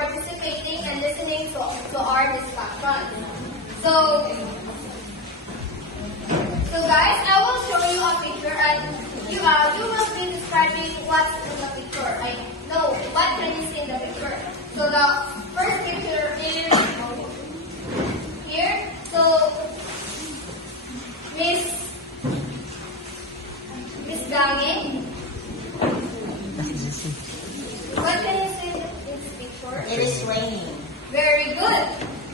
participating and listening to our discussion. So guys, I will show you a picture and you will be describing what's in the picture. I know what can you see in the picture. So the first picture is here. So Miss Dangi, what can you see in this picture? It is raining. Very good.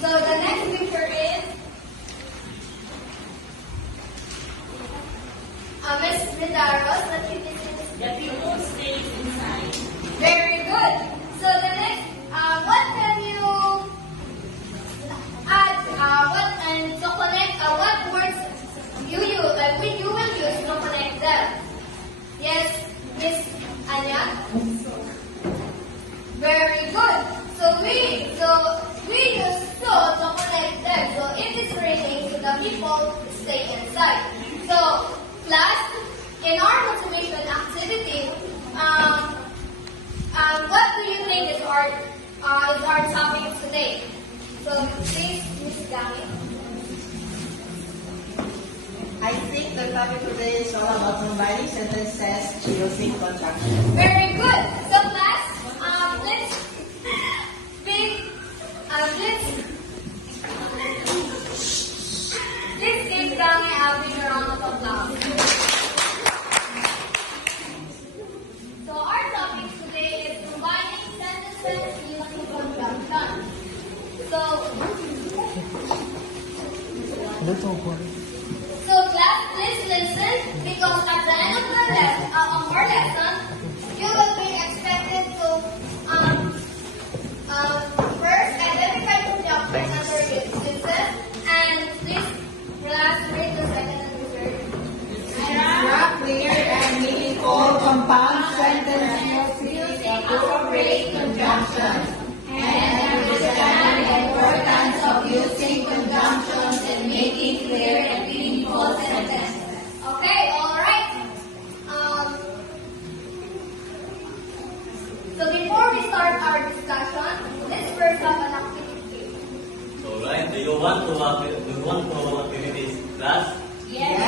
So the next picture is Miss Midaros. What can you see? The people stays inside. Very good. So the next, what can you add? And to connect? What words you will use to connect them? Yes, Miss Anya. Very good. So we use so to connect them. So if it's raining, so the people stay inside. So class, in our motivation activity, what do you think is our topic today? So please, Ms. Gami. I think the topic today is all about combining sentences using conjunctions. Very good. So class, let's give Gami a big round of applause. So our topic today is combining sentences using conjunction. So class, please listen because at the end of our lesson, you will be expected to first identify conjunction under sentences and please class read the second and third. Construct clear and meaningful compound sentences using appropriate conjunctions. And understand the importance of using conjunctions in making clear and meaningful sentences. Okay, all right. So before we start our discussion, let's first have an activity. Alright, do you want to activities class? Yes,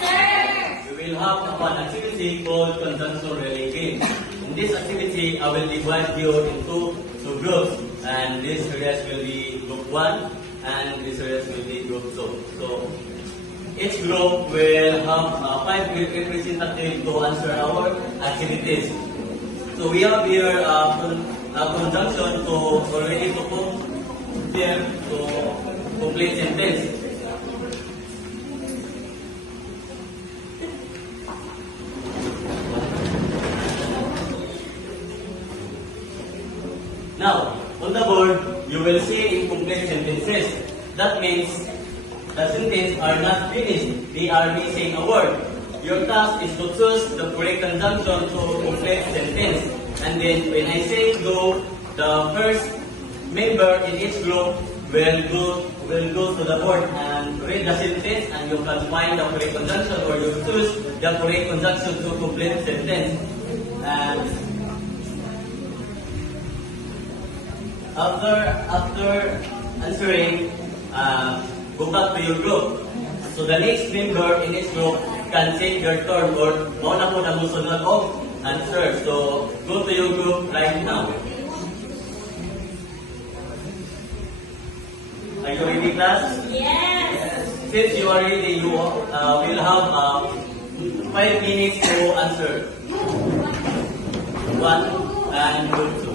sir. We will have one activity called conjunction relating. In this activity, I will divide you into two groups, and this series will be group 1 and this series will be group 2. So each group will have 5 representatives to answer our activities. So we have here a conjunction to already to put there to complete sentence. Now, on the board, you will see incomplete sentences. That means the sentences are not finished. They are missing a word. Your task is to choose the correct conjunction to complete sentence. And then when I say go, the first member in each group will go to the board and read the sentence, and you can find the correct conjunction or you choose the correct conjunction to complete sentence. And after answering, go back to your group. So the next member in each group can take your turn or mauna po na musunod of answer. So go to your group right now. Are you ready, class? Yes. Since you are ready, you will have 5 minutes to answer. 1 and group 2.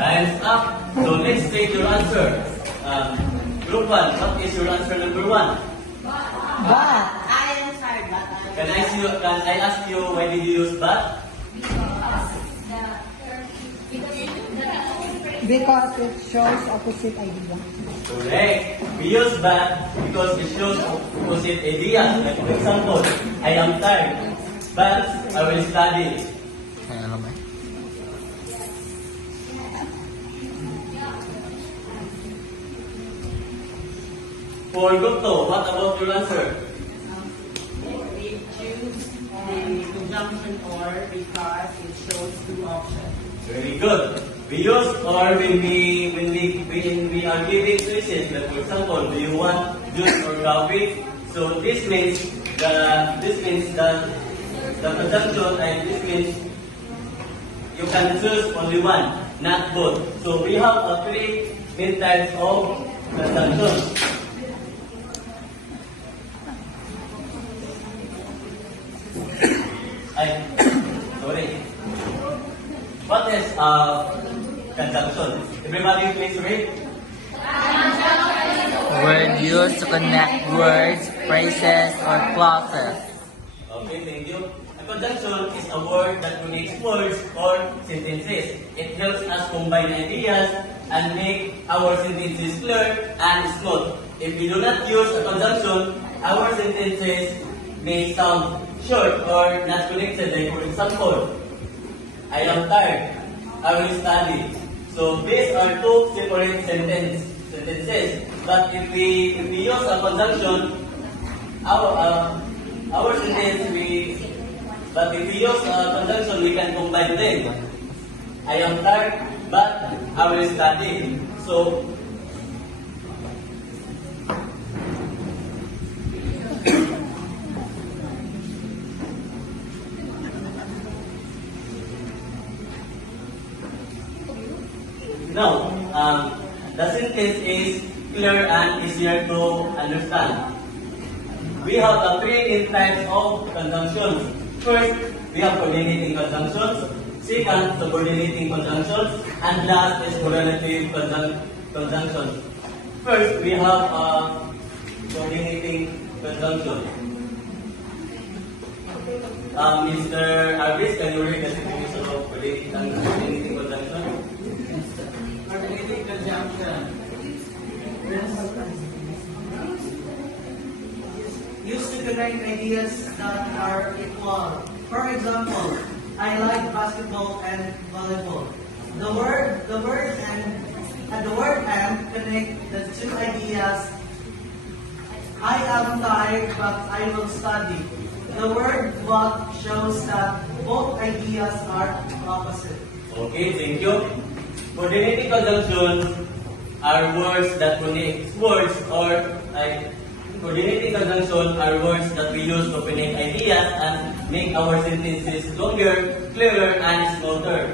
Time's up. So let's take your answer. Group 1, what is your answer number 1? But I answered but. Can I ask you why did you use but? Because Because it shows opposite idea. Correct. We use but because it shows opposite ideas. Like for example, I am tired, but I will study. For Gupto, what about your answer? We choose the conjunction or because it shows two options. Very good. We use or when we are giving choices. Like for example, do you want juice or coffee? So this means the conjunction, and this means you can choose only one, not both. So we have three main types of conjunctions. Sorry. What is conjunction? Everybody please read. Word used to connect words, phrases, or clauses. Okay, thank you. A conjunction is a word that connects words or sentences. It helps us combine ideas and make our sentences clear and smooth. If we do not use a conjunction, our sentences may sound short or not connected. Like for example, I am tired, I will study. So these are two separate sentences. But if we use a conjunction, our sentence but if we use a conjunction, we can combine them. I am tired, but I will study. So now, the sentence is clear and easier to understand. We have three main types of conjunctions. First, we have coordinating conjunctions. Second, subordinating conjunctions. And last is correlative conjunctions. First, we have coordinating conjunction. Mr. Arvis, can you read the definition of coordinating conjunction? Coordinating conjunction used to connect ideas that are equal. For example, I like basketball and volleyball. The word and connect the two ideas. I am tired, but I will study. The word but shows that both ideas are opposite. Okay, thank you. Coordinating conjunctions are words that connect words or coordinating conjunctions are words that we use to connect ideas and make our sentences longer, clearer, and smoother.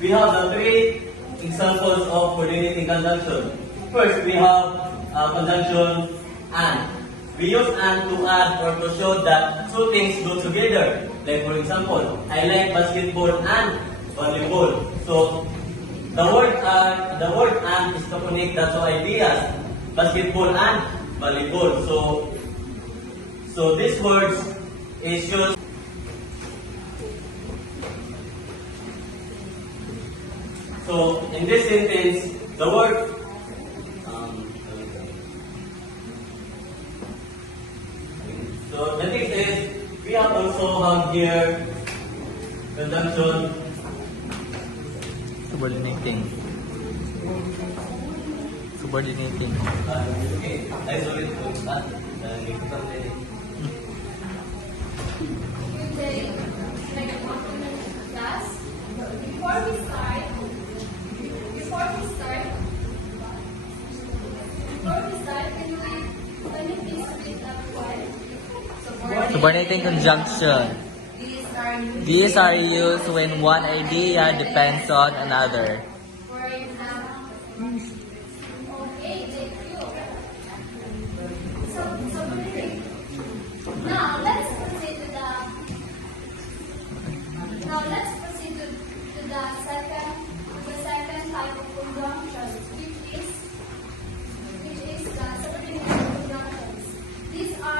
We have the three examples of coordinating conjunction. First, we have conjunction and. We use and to add or to show that two things go together. Like for example, I like basketball and volleyball. So the word and is to connect the two ideas, basketball and volleyball. So these words is used. So in this sentence, the word so the next is we have also have here conjunction. Subordinating. Okay, I sorry to start. Good day. Like a compliment class. Before we start, can you please read that one? Subordinating conjunction. These are used when one idea depends on another. For example, okay, thank you. So now let's proceed to the second type of conjunction, which is the subordinating conjunctions. These are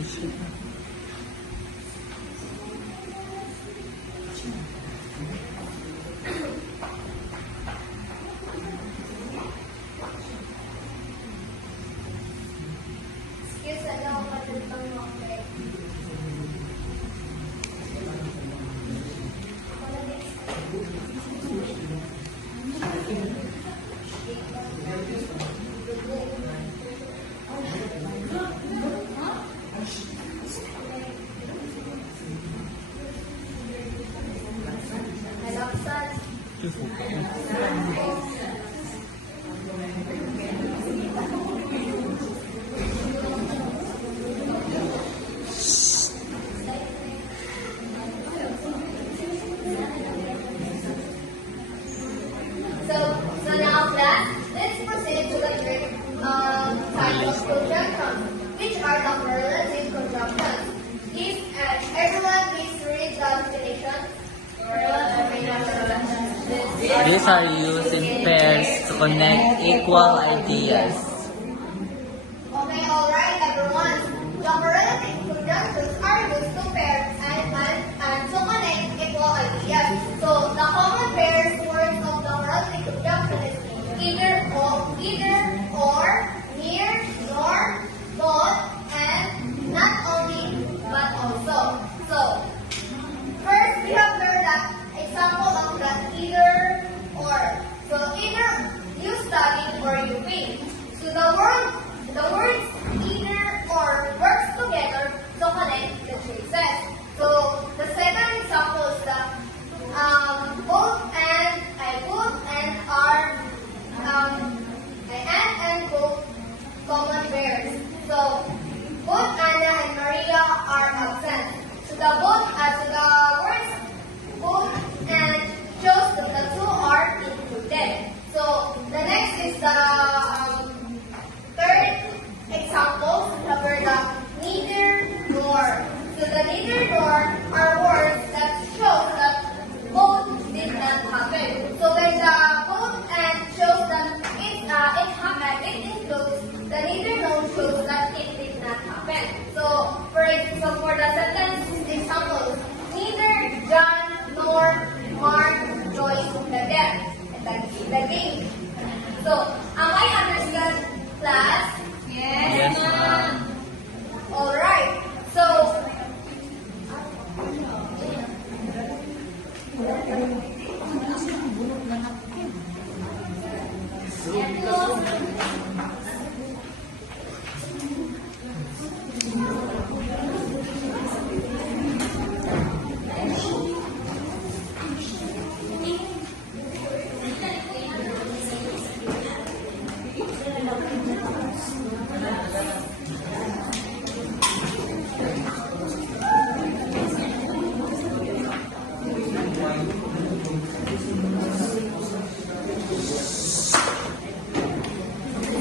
Excuse me, ako matutang mo ako eh. Ako na din. Nalaksan. So now class, let's proceed to the third type of conjunction, which are the correlative conjunctions. If everyone please read the definition. These are used in pairs to connect equal ideas. Okay, alright everyone. The correlative conjunctions are used to pair and to connect equal ideas. So the common pairs words of the correlative conjunction is either or, near, nor, both, and not only but also. So first we have heard that example of the either or. So either you study or you read. So the words either or works together to connect the traces. So the second example is the both and are and both common pairs. So both Anna and Maria are absent. So the words both and shows that the two are included. So the next is the third example, cover the neither nor. So the neither nor are words that show that both did not happen. So when the both and shows that it happened, it includes the neither nor shows that it did not happen. So for the sentence examples, neither John nor Mark joined the game. So am I understand, class? Yes, ma'am. Alright. So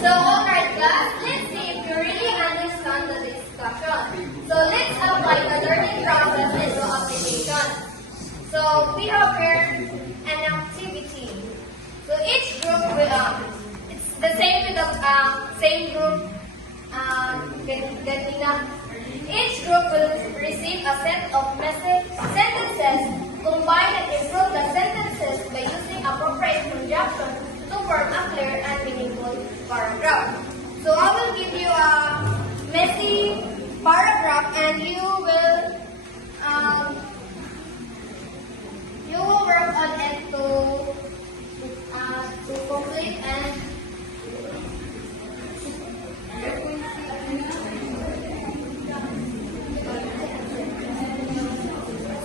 alright class, let's see if you really understand the discussion. So let's apply the learning process into application. So we have here an activity. So each group will it's the same with the same group Ganina. Each group will receive a set of sentences, combine and improve the sentences by using appropriate conjunction to form a clear and meaningful paragraph. So I will give you a messy paragraph and you will work on it to complete and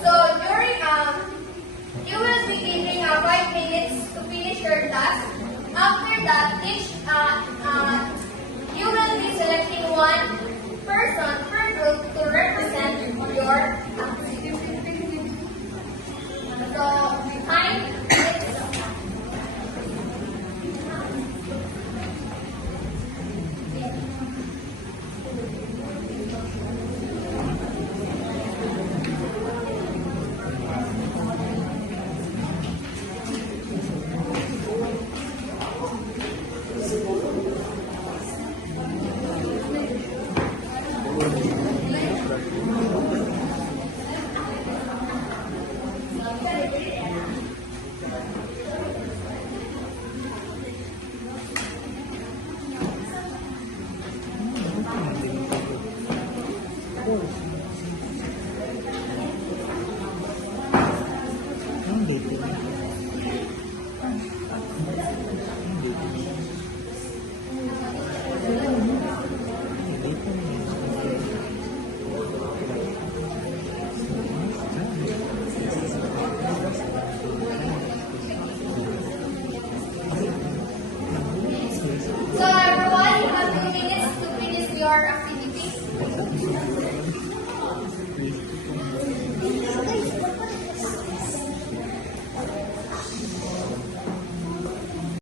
so during you will be giving 5 minutes to finish your task. After that, you will be selecting one person per group to represent